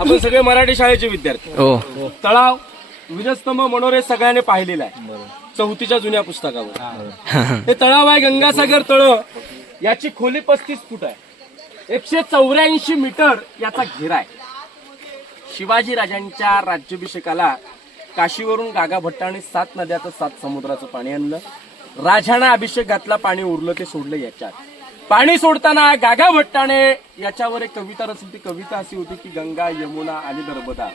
आपण सगळे मराठी शाळेचे विद्यार्थी. हो. तळाव विजस्तंभ मनोरे सगळ्यांनी पाहिलेला आहे. चौथीच्या जुन्या पुस्तकावर. हे. तळाव आहे गंगासागर तळ. याची खोली पस्तीस फूट आहे. एकशे चौऱ्याऐंशी मीटर याचा घेरा आहे. शिवाजी राजांच्या राज्याभिषेकाला काशीवरून गागा भट्टाने सात नद्याचं सात समुद्राचं पाणी आणलं. राजानं अभिषेक घातला पाणी उरलं ते सोडलं याच्यात. पाणी सोडताना गागा भट्टाने याच्यावर एक कविता रचली ती कविता अशी होती की गंगा यमुना आणि नर्मदा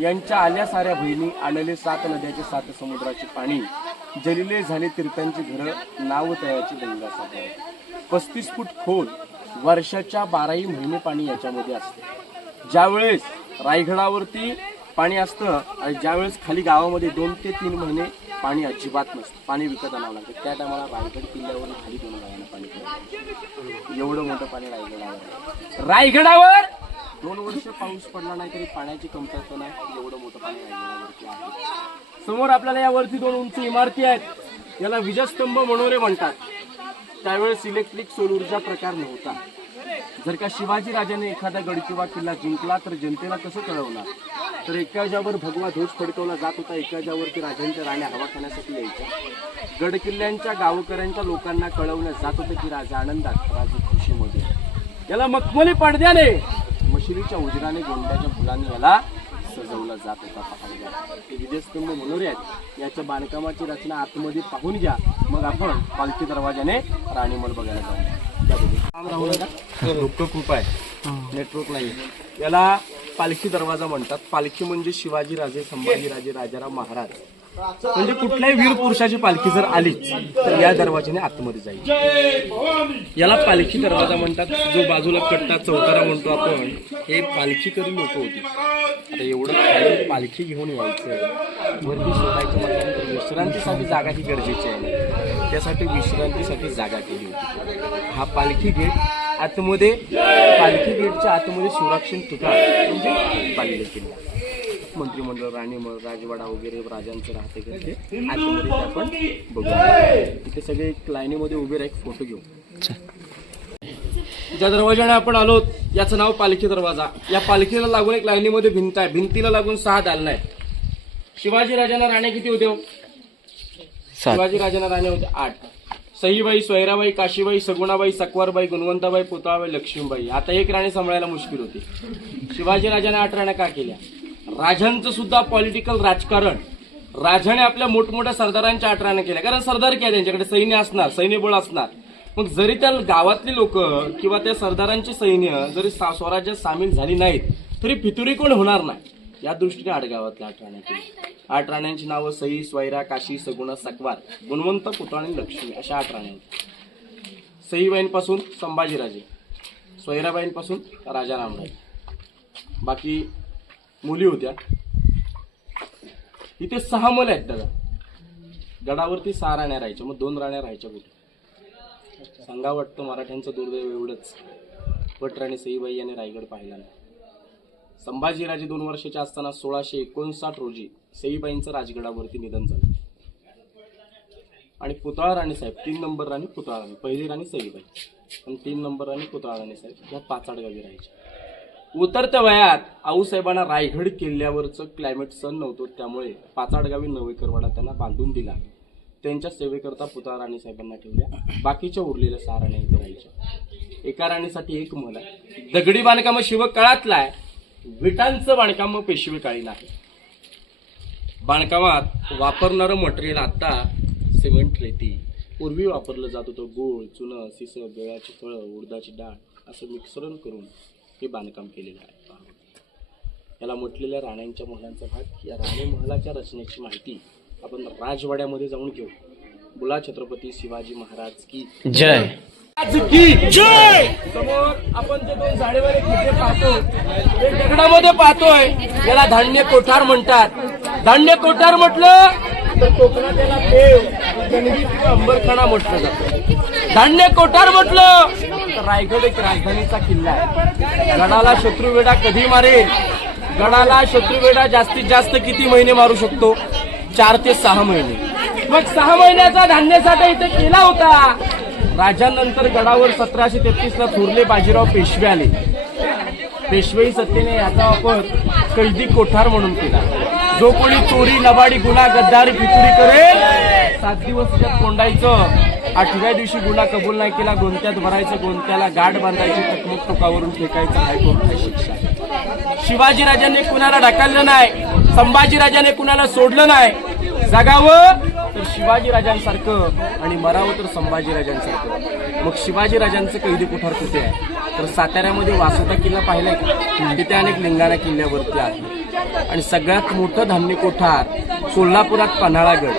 यांच्या आल्या साऱ्या बहिणी आणले सात नद्याचे सात समुद्राचे पाणी. जलिले झाले तीर्थांची घरं नाव तयाची गंगा सागर. पस्तीस फूट खोल वर्षाच्या बाराही महिने पाणी याच्यामध्ये असते. ज्यावेळेस रायगडावरती पाणी असतं आणि ज्यावेळेस खाली गावामध्ये दोन ते तीन महिने पाणी अजिबात नसतं. पाणी विकत आणावं लागतं. त्या टायमाला रायगड किल्ल्यावर खाली दोन गावांना पाणी. एवढं मोठं पाणी रायगडावर. रायगडावर? दोन वर्ष पाऊस पडला नाही तरी पाण्याची कमतरता नाही. एवढं मोठं पाणी रायगडावरती आहे. समोर आपल्याला यावरती दोन उंच इमारती आहेत. याला विजस्तंभ मनोरे म्हणतात. त्यावेळेस इलेक्ट्रिक सौर ऊर्जा प्रकार नव्हता. जर का शिवाजी राजाने एखादा गड किंवा किल्ला जिंकला तर जनतेला कसं कळवणार? तर एका ज्यावर भगवा ध्वज फडकवला जात होता एका ज्यावरती राजांच्या राण्या हवा खाण्यासाठी यायच्या. गड किल्ल्यांच्या गावकऱ्यांच्या लोकांना कळवण्यात जात होतं की राजा आनंदात राजा खुशीमध्ये याला मखमली पडद्याने मशिलीच्या उजराने गोंड्याच्या फुलांनी याला सजवला जात होता. पहायला हे विजयस्तंभ मनोरे आहेत. याच्या बांधकामाची रचना आतमध्ये पाहून घ्या. मग आपण पालखी दरवाजाने राणीमल बघायला जाऊ. काम राहू नका आहे नेटवर्क नाही याला पालखी दरवाजा म्हणतात. पालखी म्हणजे शिवाजी राजे राजाराम महाराज. म्हणजे कुठल्याही वीर पुरुषाची पालखी जर आलीच तर या दरवाजाने आतमध्ये जाईल. याला पालखी दरवाजा म्हणतात. जो बाजूला कट्टा चौतारा म्हणतो आपण हे पालखी करी लोक होती. आता एवढं खाली पालखी घेऊन यायचं वरती शोधायचं म्हटल्यानंतर विश्रांतीसाठी जागा ही गरजेची आहे. त्यासाठी विश्रांतीसाठी जागा केली होती. हा पालखी गेट आतमध्ये पालखी गेटच्या आतमध्ये सुरक्षण ठिकाण म्हणजे बालेले किल्ला मंत्रिमंडळ राणीमळ राजवाडा वगैरे राजांचं राहते करते आतमध्ये आपण बघू तिथे सगळे एक लाईनीमध्ये उभे राहा एक फोटो घेऊ. ज्या दरवाजाने आपण आलो याचं नाव पालखी दरवाजा. या पालखीला लागून एक लाईनीमध्ये भिंत आहे. भिंतीला लागून सहा दालन आहेत. शिवाजी राजांना राण्या किती होते हो? शिवाजी राजांना राण्या होत्या आठ. सईबाई सोयराबाई काशीबाई सगुणाबाई सकवारबाई गुणवंताबाई पुतळाबाई लक्ष्मीबाई. आता एक राणी सांभाळायला मुश्किल होती. शिवाजी राजाने आठ राण्या का केल्या? राजांचं सुद्धा पॉलिटिकल राजकारण. राजाने आपल्या मोठमोठ्या सरदारांच्या आठ राण्या केल्या. कारण सरदार केल्या त्यांच्याकडे? सैन्य असणार सैन्यबळ असणार. मग जरी त्या गावातली लोक किंवा त्या सरदारांची सैन्य जरी सा- स्वराज्यात सामील झाली नाहीत तरी फितुरी कोण होणार नाही? या दृष्टीने आठ गावातल्या आठ राण्या आठ राण्यांची नावं सई स्वैरा काशी सगुणा सकवार गुणवंत पुतळ आणि लक्ष्मी अशा आठ राण्या होत्या. सईबाईंपासून संभाजीराजे स्वैराबाईंपासून राजा रामराय बाकी मुली होत्या. इथे सहा मल आहेत दादा. गडावरती सहा राण्या राहायच्या मग दोन राण्या राहायच्या कुठे? सांगा वाटतं मराठ्यांचं दुर्दैव एवढंच. भटराणी सईबाई यांनी रायगड पाहिला नाही. संभाजीराजे दोन वर्षाचे असताना सोळाशे एकोणसाठ रोजी सईबाईंचं राजगडावरती निधन झालं. आणि पुतळा राणी साहेब तीन नंबर राणी पुतळा राणी पहिली राणी सईबाई. आणि तीन नंबर राणी पुतळा राणी साहेब ह्या पाचाड गावी राहायच्या. उतरत्या वयात आऊसाहेबांना रायगड किल्ल्यावरचं क्लायमेट सण नव्हतं त्यामुळे पाचाड गावी नवेकरवाडा त्यांना बांधून दिला. त्यांच्या सेवेकरता पुतळा राणी साहेबांना ठेवल्या. बाकीच्या उरलेल्या सहा राण्या इथे राहायच्या. एका राणीसाठी एक मल आहे. दगडी बांधकाम शिवकाळातला आहे. विटांचं बांधकाम पेशवे आहे बांधकामात वापरणारं मटेरियल आता सिमेंट रेती. पूर्वी वापरलं जात होतं गूळ चुनं सिस बेळाची फळं उडदाची डाळ असं मिश्रण करून हे बांधकाम केलेलं आहे. याला म्हटलेल्या राण्यांच्या महलांचा भाग. या राणी महलाच्या रचनेची माहिती आपण राजवाड्यामध्ये जाऊन घेऊ. बुला छत्रपती शिवाजी महाराज की जय. जय! समोर आपण जे दोन झाडेवाले खिडे पाहतो ते दगडामध्ये पाहतोय. याला धान्य कोठार म्हणतात. धान्य कोठार म्हटलं तर कोकणात याला देव गणगी किंवा अंबरखाना म्हटलं जातं. धान्य कोठार म्हटलं तर रायगड एक राजधानीचा किल्ला आहे. गडाला शत्रुवेडा कधी मारेल? गडाला शत्रुवेडा जास्तीत जास्त किती महिने मारू शकतो? चार ते सहा महिने. मग सहा महिन्याचा धान्य साठा इथे केला होता. राजानंतर गडावर सतराशे तेहतीस ला थोरले बाजीराव पेशवे आले. पेशवेई सत्तेने याचा वापर कैदी कोठार म्हणून केला. जो कोणी चोरी नबाडी गुन्हा गद्दारी पितुरी करेल सात दिवस त्यात कोंडायचं. आठव्या दिवशी गुन्हा कबूल नाही केला गोंत्यात भरायचं गोंत्याला गाठ बांधायची चकमक टोकावरून फेकायचं हायकोर्टाची शिक्षा. शिवाजीराजांनी कुणाला ढकललं नाही? संभाजी राजाने कुणाला सोडलं नाही? जगावं तर शिवाजी राजांसारखं आणि मरावं तर संभाजी राजांसारखं मग शिवाजी राजांचं कैदी कोठार कुठे आहे? तर साताऱ्यामध्ये वासोटा किल्ला पाहिलाय का? तिथे अनेक लिंगाणा किल्ल्यावरती आहे. आणि सगळ्यात मोठं धान्य कोठार कोल्हापुरात पन्हाळागड.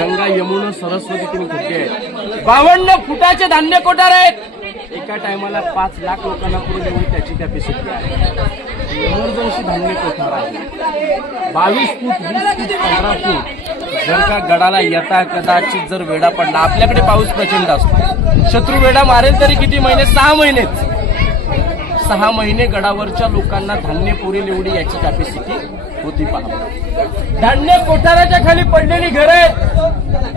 गंगा यमुना सरस्वती तुम्ही कुठे आहेत? बावन्न फुटाचे धान्य कोठार आहेत! एका टायमाला पाच लाख लोकांना पुढे येऊन त्याची कॅपॅसिटी आहे. इमर्जन्सी धान्य कोठार आहे. बावीस फूट वीस फूट पंधरा फूट जर का गडाला येता कदाचित जर वेडा पडला आपल्याकडे पाऊस प्रचंड असतो. शत्रू वेडा मारेल तरी किती महिने? सहा महिनेच. सहा महिने गडावरच्या लोकांना धान्य पुरेल एवढी याची कॅपॅसिटी होती पहा. धान्य कोठाराच्या खाली पडलेली घर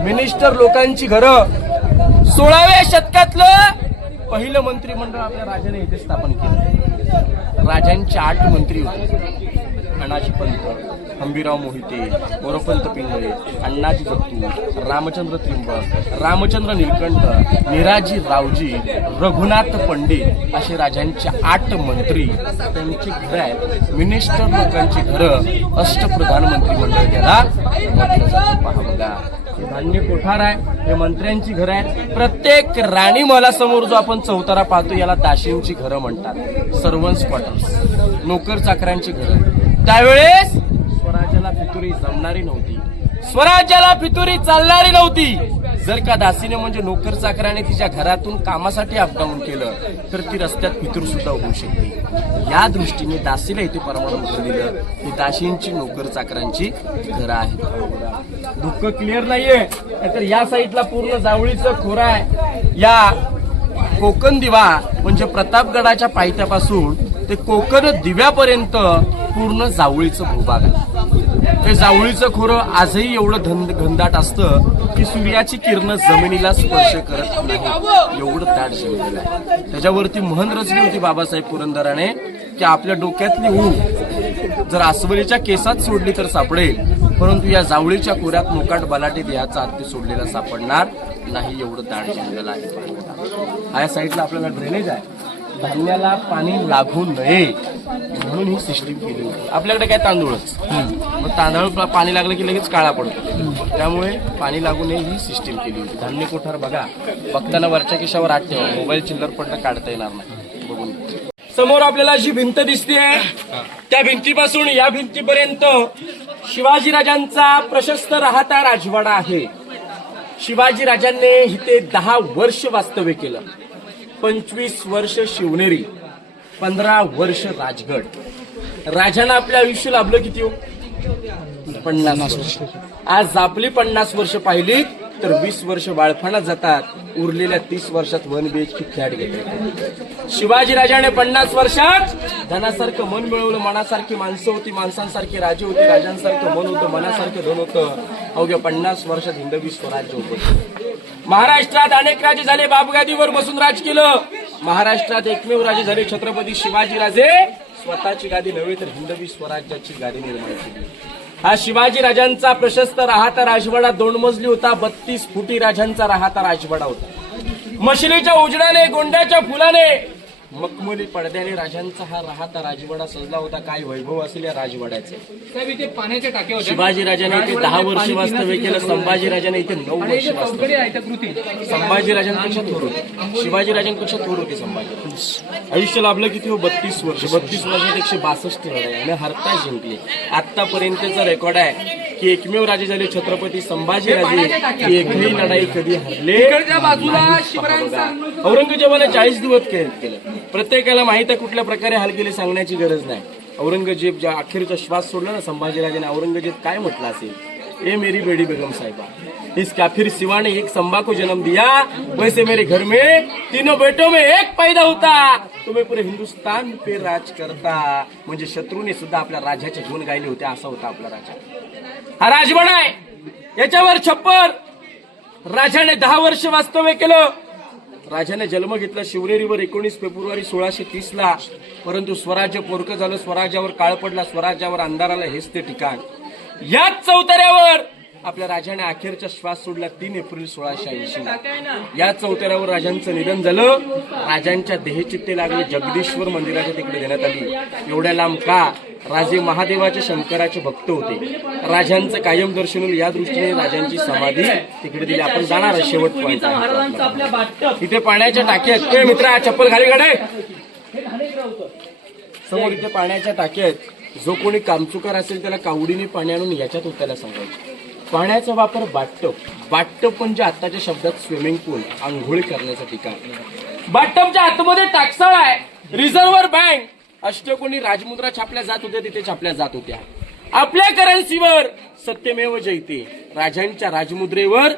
मिनिस्टर लोकांची घरं. सोळाव्या शतकातलं पहिलं मंत्रिमंडळ आपल्या राजाने इथे स्थापन केलं. राजांचे आठ मंत्री होते. अण्णाजी पंत हंबीराव मोहिते मोरपंत पिंगळे अण्णाजी दत्तू रामचंद्र त्रिंबक रामचंद्र निलकंठ निराजी रावजी रघुनाथ पंडित असे राजांचे आठ मंत्री. त्यांची घरं आहेत. मिनिस्टर लोकांची घरं अष्टप्रधान मंत्रिमंडळ. त्याला म्हटलं जातं पहा बघा. धान्य कोठार आहे हे मंत्र्यांची घरं आहेत. प्रत्येक राणी समोर जो आपण चौतारा पाहतो याला दाशींची घरं म्हणतात. सर्वन्स क्वार्टर्स नोकर चाकऱ्यांची घरं त्यावेळेस स्वराज्याला फितुरी जमणारी नव्हती. स्वराज्याला फितुरी चालणारी नव्हती. जर का दासीने म्हणजे नोकर चाकराने तिच्या घरातून कामासाठी अपडाऊन केलं तर ती रस्त्यात फितूर सुद्धा होऊ शकते या दृष्टीने दासीला इथे परमानंट घर दिलं. की दाशींची नोकर चाकरांची घरं आहेत. धुकं क्लिअर नाहीये. नाहीतर या साईडला पूर्ण जावळीचं खोर आहे. या कोकण दिवा म्हणजे प्रतापगडाच्या पायथ्यापासून ते कोकण दिव्यापर्यंत पूर्ण जावळीचं भूभाग आहे. हे जावळीचं खोरं आजही एवढं धन घनदाट असतं की सूर्याची किरण जमिनीला स्पर्श करत नाही. एवढं दाट जमिनीला आहे. त्याच्यावरती म्हण रचली होती बाबासाहेब पुरंदराने की आपल्या डोक्यातली ऊन जर अस्वलीच्या केसात सोडली तर सापडेल. परंतु या जावळीच्या खोऱ्यात मोकाट बलाटीत याचा हत्ती सोडलेला सापडणार नाही एवढं दाट जंगल आहे. या साईडला आपल्याला ड्रेनेज आहे. धान्याला पाणी लागू नये म्हणून ही सिस्टीम केली होती. आपल्याकडे काय तांदूळच मग तांदूळ पाणी लागलं की लगेच काळा पडतो. त्यामुळे पाणी लागू नये ही सिस्टीम केली होती. धान्य कोठार बघा. बघताना वरच्या केशावर आठ ठेवा. मोबाईल चिल्लर पडणं काढता येणार नाही. बघून समोर आपल्याला जी भिंत दिसते त्या भिंतीपासून या भिंतीपर्यंत शिवाजीराजांचा प्रशस्त राहता राजवाडा आहे. शिवाजी राजांनी इथे दहा वर्ष वास्तव्य केलं. पंचवीस वर्ष शिवनेरी पंधरा वर्ष राजगड. राजांना आपल्या आयुष्य लाभलं किती हो? पन्नास वर्ष. आज आपली पन्नास वर्ष पाहिली तर वीस वर्ष बाळफणात जातात उरलेल्या तीस वर्षात वन बीएचकी फ्लॅट घेतले शिवाजीराजाने पन्नास वर्षात धनासारखं मन मिळवलं मनासारखी माणसं होती माणसांसारखी राजे होते राजांसारखं मन होतं मनासारखं धन होतं. अवघ्या पन्नास वर्षात हिंदवी स्वराज्य होतं. महाराष्ट्रात अनेक राजे झाले बापगादीवर बसून राज केलं. महाराष्ट्रात एकमेव राजे झाले छत्रपती शिवाजी राजे. स्वतःची गादी नव्हे तर हिंदवी स्वराज्याची गादी निर्माण केली. हा शिवाजी राजांचा प्रशस्त राहता राजवाडा दोन मजली होता बत्तीस फुटी राजांचा राहता राजवाडा होता. मशिलीच्या उजडाने गोंड्याच्या फुलाने मखमली पडद्याने राजांचा हा राहता राजवाडा सजला होता. काय वैभव असेल या राजवाड्याचे? साहेब इथे पाण्याच्या टाक्या होत्या शिवाजी राजाने इथे दहा वर्ष वास्तव्य केलं संभाजी राजाने इथे नऊ आणि वर्ष इथे वास्तव्य चौकडी आहे त्या कृती संभाजी राजांपेक्षा थोर होते. शिवाजी राजांपेक्षा थोर होते संभाजी. आयुष्य लाभलं किती हो? बत्तीस वर्ष. बत्तीस वर्षात एकशे बासष्ट लढाई. आणि हरता जिंकले. आतापर्यंतचा रेकॉर्ड आहे. की एकमेव राजे झाले छत्रपती संभाजी राजे की एकही लढाई कधी हरले. औरंगजेबाने चाळीस दिवस कैद केलं. प्रत्येकाला माहीत आहे कुठल्या प्रकारे हाल केले सांगण्याची गरज नाही. औरंगजेब ज्या अखेरचा श्वास सोडला ना संभाजीराजाने औरंगजेब काय म्हटलं असेल? ए मेरी बेडी बेगम साहिबा. इस काफिर सिवा ने एक संभा को जन्म दिया. वैसे मेरे घर में तीनों बेटों में एक पैदा होता. तो मैं पूरे हिंदुस्तान पे राज करता. म्हणजे शत्रूने सुद्धा आपल्या राजाचे गुण गायले होते असा होता आपला राजा. हा राजवाडा आहे. याच्यावर छप्पर. राजाने दहा वर्ष वास्तव्य केलं. राजाने जन्म घेतला शिवनेरीवर एकोणीस फेब्रुवारी सोळाशे तीस ला परंतु स्वराज्य पोरकं झालं स्वराज्यावर काळ पडला स्वराज्यावर अंधार आला हेच ते ठिकाण. याच चौतऱ्यावर आपल्या राजाने अखेरचा श्वास सोडला तीन एप्रिल सोळाशे ऐंशी. या चौतऱ्यावर राजांचं निधन झालं. राजांच्या देहचित्ते लागले जगदीश्वर मंदिराच्या तिकडे देण्यात आली. एवढ्या लांब का? राजे महादेवाचे शंकराचे भक्त होते. राजांचं कायम दर्शन होईल या दृष्टीने राजांची समाधी तिकडे दिली. आपण जाणार शेवट आहे. इथे पाण्याच्या टाक्यात ए मित्रा चप्पल खाली काढे. समोर इथे पाण्याच्या टाक्यात जो कोणी कामचुकार असेल त्याला कावडीने पाणी आणून याच्यात उतायला सांगायचे. पाण्याचा वापर बाटटप बाटटप म्हणजे आताच्या शब्दात स्विमिंग पूल आंघोळ करण्याचं ठिकाण बाटटपच्या आतमध्ये टाकसाळ आहे रिझर्व्हर बँक अष्टकोणी राजमुद्रा छापल्या जात होत्या तिथे छापल्या जात होत्या. आपल्या करन्सीवर सत्यमेव जयते. राजांच्या राजमुद्रेवर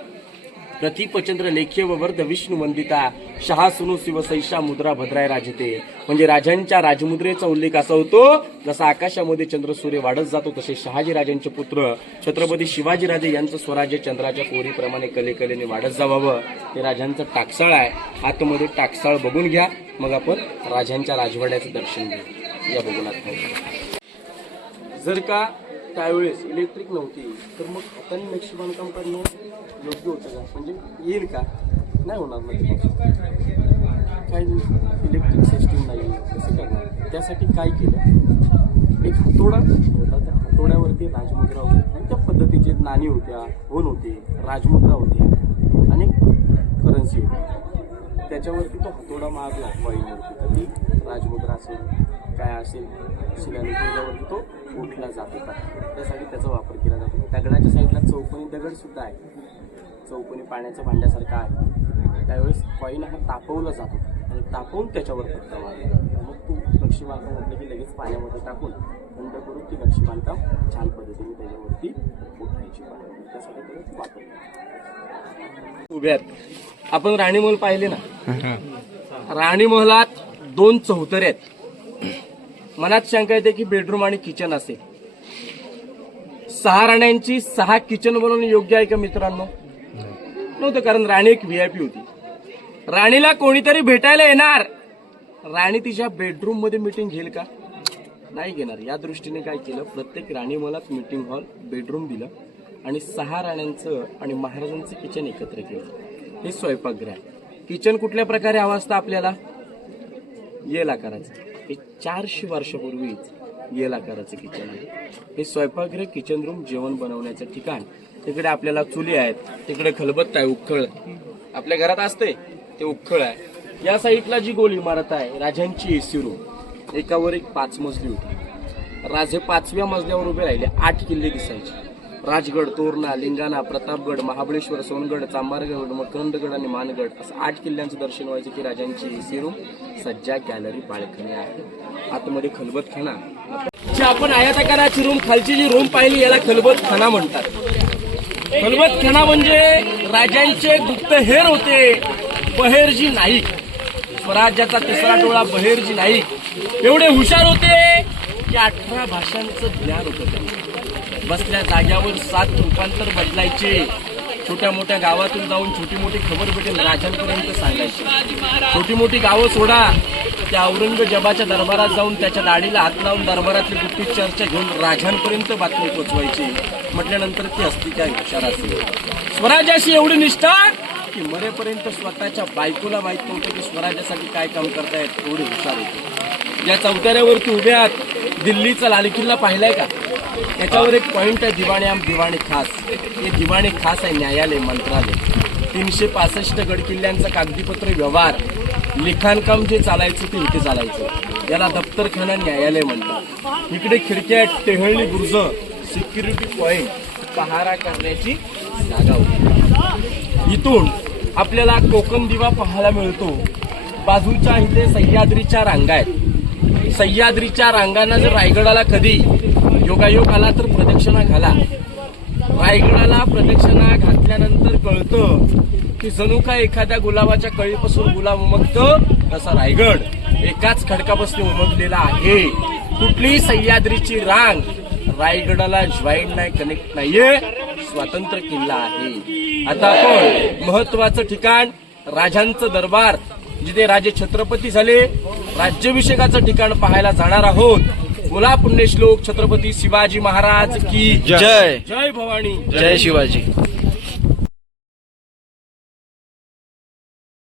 प्रतीपचंद्र व वर्ध विष्णू वंदिता शहा सुनु शिवसैषा मुद्रा भद्राय राजते. म्हणजे राजांच्या राजमुद्रेचा उल्लेख असा होतो जसा आकाशामध्ये चंद्र सूर्य वाढत जातो तसे शहाजी राजांचे पुत्र छत्रपती शिवाजीराजे यांचं स्वराज्य चंद्राच्या कोरीप्रमाणे कलेकलेने वाढत जावावं. हे राजांचं टाकसाळ आहे. आतमध्ये टाकसाळ बघून घ्या. मग आपण राजांच्या राजवाड्याचं दर्शन घेऊ. या बघून जर का त्यावेळेस इलेक्ट्रिक नव्हती. तर मग हाताने नक्षी बांधकाम करणं योग्य होतं का? म्हणजे येईल का? नाही होणार नाही काय इलेक्ट्रिक सिस्टीम नाही कसं करणार? त्यासाठी काय केलं? एक हातोडा होता त्या हातोड्यावरती राजमुद्रा होती. आणि त्या पद्धतीचे नाणी होत्या होन होते राजमुद्रा होत्या आणि करन्सी होती. त्याच्यावरती तो हातोडा मारला कॉईनवरती तर ती राजमुद्रा असेल काय असेल? शिलालेख त्याच्यावरती तो उठला जात होता. त्यासाठी त्याचा वापर केला जातो दगडाच्या साईडला चौकोनी दगड सुद्धा आहे. चौकोनी पाण्याच्या भांड्यासारखा आहे. त्यावेळेस कॉईन हा तापवला जातो आणि तापवून त्याच्यावर पत्ता मारला. मग तू नक्षी बांधकाम म्हटलं की लगेच पाण्यामध्ये टाकून थंड करून ती नक्षी बांधकाम छान पद्धतीने त्याच्यावरती उठायची त्यासाठी त्याचा वापर. उभ्यात आपण राणीमहल पाहिले ना? राणीमहलात दोन चौतरे आहेत. मनात शंका येते की बेडरूम आणि किचन असेल. सहा राण्यांची सहा किचन बनवून योग्य आहे का मित्रांनो? नव्हतं कारण राणी एक व्हीआयपी होती. राणीला कोणीतरी भेटायला येणार. राणी तिच्या बेडरूममध्ये मिटिंग घेईल का? नाही घेणार. या दृष्टीने काय केलं प्रत्येक राणी मलाच मिटिंग हॉल बेडरूम दिलं आणि सहा राण्यांचं आणि महाराजांचं किचन एकत्र केलं. हे स्वयंपाकगृह आहे. किचन कुठल्या प्रकारे हवं असतं आपल्याला? येला करायचं. हे चारशे वर्षापूर्वीच येल आकाराचं किचन आहे. हे स्वयंपाकगृह किचन रूम जेवण बनवण्याचं ठिकाण. तिकडे आपल्याला चुली आहेत तिकडे खलबत्त आहे उखळ. आपल्या घरात असते ते उखळ आहे. या साईडला जी गोल इमारत आहे राजांची एसी रूम एकावर एक पाच मजली होती. राजे पाचव्या मजल्यावर उभे राहिले आठ किल्ले दिसायचे. राजगड तोरणा लिंगाणा प्रतापगड महाबळेश्वर सोनगड चांबारगड मकरंदगड आणि मानगड असं आठ किल्ल्यांचं दर्शन व्हायचं की राजांची एसी रूम सज्जा गॅलरी बाळकणी आहे. आतमध्ये खलबतखाना. जी आपण आयातकाराची रूम खालची जी रूम पाहिली याला खलबतखाना म्हणतात. खलबतखाना म्हणजे राजांचे गुप्तहेर होते बहेरजी नाईक. स्वराज्याचा तिसरा डोळा बहेरजी नाईक. एवढे हुशार होते की अठरा भाषांचं ज्ञान होतं त्यांना बसल्या जाग्यावर सात रूपांतर बदलायचे. छोट्या मोठ्या गावातून जाऊन छोटी मोठी खबर भेटेल राजांपर्यंत सांगायची. छोटी मोठी गावं सोडा. त्या औरंगजेबाच्या दरबारात जाऊन त्याच्या दाढीला हात लावून दरबारातली गुप्ती चर्चा घेऊन राजांपर्यंत बातमी पोचवायची. म्हटल्यानंतर ती असती काय हुशार असेल. स्वराज्याशी एवढी निष्ठा की मरेपर्यंत स्वतःच्या बायकोला माहीत नव्हतं की स्वराज्यासाठी काय काम करतायत एवढे हुशार होते. या चौताऱ्यावरती उभ्यात दिल्लीचा लाल किल्ला पाहिलाय का? त्याच्यावर एक पॉईंट आहे दिवाणी आम दिवाणी खास. हे दिवाणी खास आहे न्यायालय मंत्रालय. तीनशे पासष्ट गडकिल्ल्यांचा कागदीपत्र व्यवहार लिखाणकाम जे चालायचं ते इथे चालायचं. याला दप्तरखाना न्यायालय म्हणतात. इकडे खिडक्या टेहळणी बुर्ज सिक्युरिटी पॉईंट पहारा करण्याची जागा होती. इथून आपल्याला कोकण दिवा पाहायला मिळतो. बाजूच्या इथे सह्याद्रीच्या रांगा आहेत. सह्याद्रीच्या रांगांना जर रायगडाला कधी योगायोग आला तर प्रदक्षिणा घाला. रायगडाला प्रदक्षिणा घातल्यानंतर कळतं की जणू काय एखाद्या गुलाबाच्या कळीपासून गुलाब उमगतं तसा रायगड एकाच खडकापासून उमगलेला आहे. कुठलीही सह्याद्रीची रांग रायगडाला ज्वाईन नाही कनेक्ट नाहीये स्वातंत्र्य किल्ला आहे. आता आपण महत्वाचं ठिकाण राजांचं दरबार जिथे राजे छत्रपती झाले राज्याभिषेकाचं ठिकाण पाहायला जाणार आहोत. बोला पुण्यश्लोक छत्रपती शिवाजी महाराज की जय. जय भवानी. जय शिवाजी.